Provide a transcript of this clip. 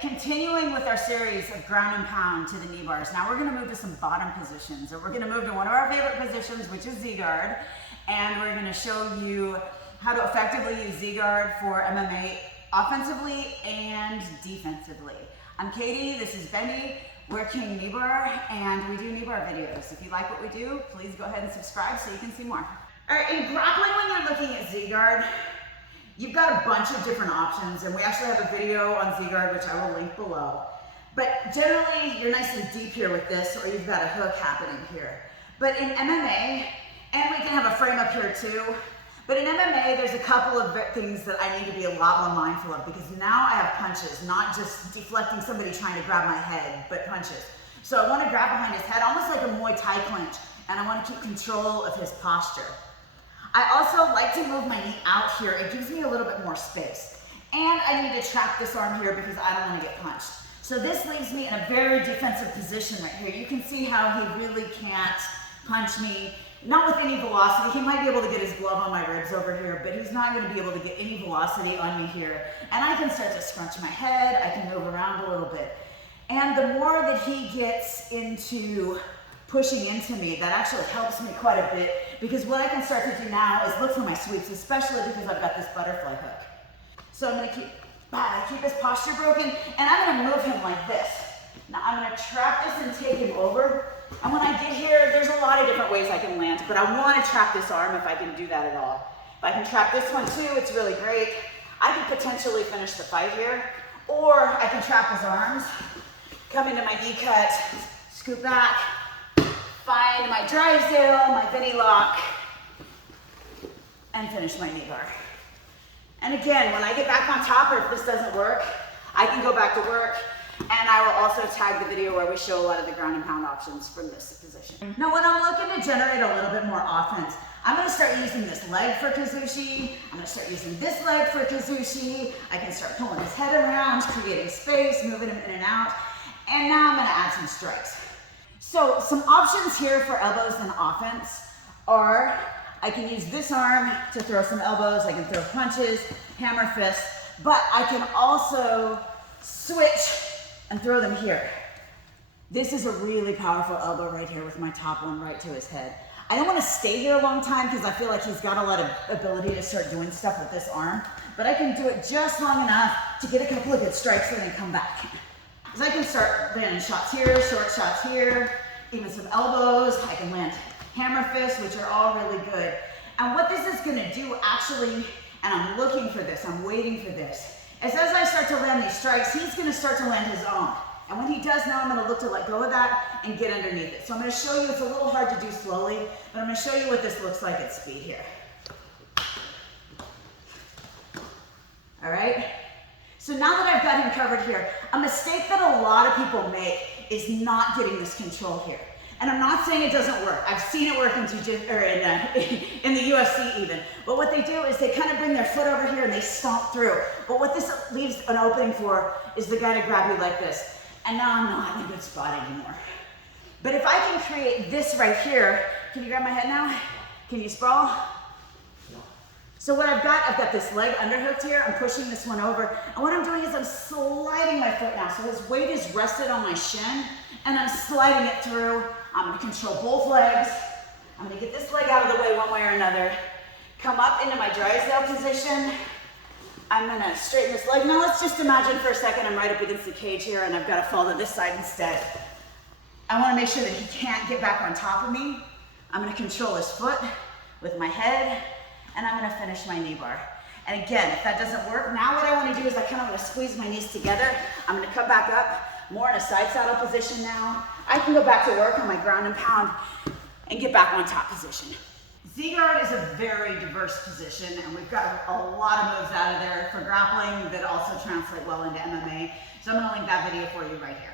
Continuing with our series of ground and pound to the knee bars, now we're going to move to some bottom positions. And we're going to move to one of our favorite positions, which is Z-guard. And we're going to show you how to effectively use Z-guard for MMA offensively and defensively. I'm Katie, this is Bendy, we're King Kneebar, and we do Kneebar videos. If you like what we do, please go ahead and subscribe so you can see more. All right, in grappling, when you're looking at Z-guard, you've got a bunch of different options, and we actually have a video on Z-guard, which I will link below. But generally, you're nice and deep here with this, or you've got a hook happening here. But in MMA, and we can have a frame up here too, but in MMA, there's a couple of things that I need to be a lot more mindful of, because now I have punches, not just deflecting somebody trying to grab my head, but punches. So I want to grab behind his head, almost like a Muay Thai clinch, and I want to keep control of his posture. I also like to move my knee out here. It gives me a little bit more space. And I need to trap this arm here because I don't want to get punched. So this leaves me in a very defensive position right here. You can see how he really can't punch me, not with any velocity. He might be able to get his glove on my ribs over here, but he's not going to be able to get any velocity on me here. And I can start to scrunch my head. I can move around a little bit. And the more that he gets into pushing into me, that actually helps me quite a bit, because what I can start to do now is look for my sweeps, especially because I've got this butterfly hook. So I'm going to keep his posture broken, and I'm going to move him like this. Now I'm going to trap this and take him over, and when I get here, there's a lot of different ways I can land, but I want to trap this arm if I can do that at all. If I can trap this one too, it's really great. I could potentially finish the fight here, or I can trap his arms, come into my knee cut, scoop back, find my Drysdale, my Benny lock, and finish my knee bar. And again, when I get back on top, or if this doesn't work, I can go back to work, and I will also tag the video where we show a lot of the ground and pound options from this position. Now, when I'm looking to generate a little bit more offense, I'm going to start using this leg for Kazushi. I'm going to start using this leg for Kazushi. I can start pulling his head around, creating space, moving him in and out, and now I'm going to add some strikes. So some options here for elbows and offense are, I can use this arm to throw some elbows, I can throw punches, hammer fists, but I can also switch and throw them here. This is a really powerful elbow right here with my top one right to his head. I don't want to stay here a long time because I feel like he's got a lot of ability to start doing stuff with this arm, but I can do it just long enough to get a couple of good strikes and then come back. So I can start landing shots here, short shots here, even some elbows. I can land hammer fists, which are all really good. And what this is going to do actually, and I'm looking for this, I'm waiting for this, is as I start to land these strikes, he's going to start to land his own. And when he does, now I'm going to look to let go of that and get underneath it. So I'm going to show you, it's a little hard to do slowly, but I'm going to show you what this looks like at speed here. All right? So now that I've got him covered here, a mistake that a lot of people make is not getting this control here. And I'm not saying it doesn't work. I've seen it work in Jiu-Jitsu, or in the UFC even. But what they do is they kind of bring their foot over here and they stomp through. But what this leaves an opening for is the guy to grab you like this. And now I'm not in a good spot anymore. But if I can create this right here, can you grab my head now? Can you sprawl? So what I've got this leg underhooked here. I'm pushing this one over. And what I'm doing is I'm sliding my foot now. So his weight is rested on my shin, and I'm sliding it through. I'm going to control both legs. I'm going to get this leg out of the way one way or another. Come up into my Drysdale position. I'm going to straighten this leg. Now let's just imagine for a second I'm right up against the cage here, and I've got to fall to this side instead. I want to make sure that he can't get back on top of me. I'm going to control his foot with my head, and I'm going to finish my knee bar. And again, if that doesn't work, now what I want to do is I kind of want to squeeze my knees together. I'm going to come back up, more in a side saddle position now. I can go back to work on my ground and pound and get back on top position. Z-guard is a very diverse position, and we've got a lot of moves out of there for grappling that also translate well into MMA. So I'm going to link that video for you right here.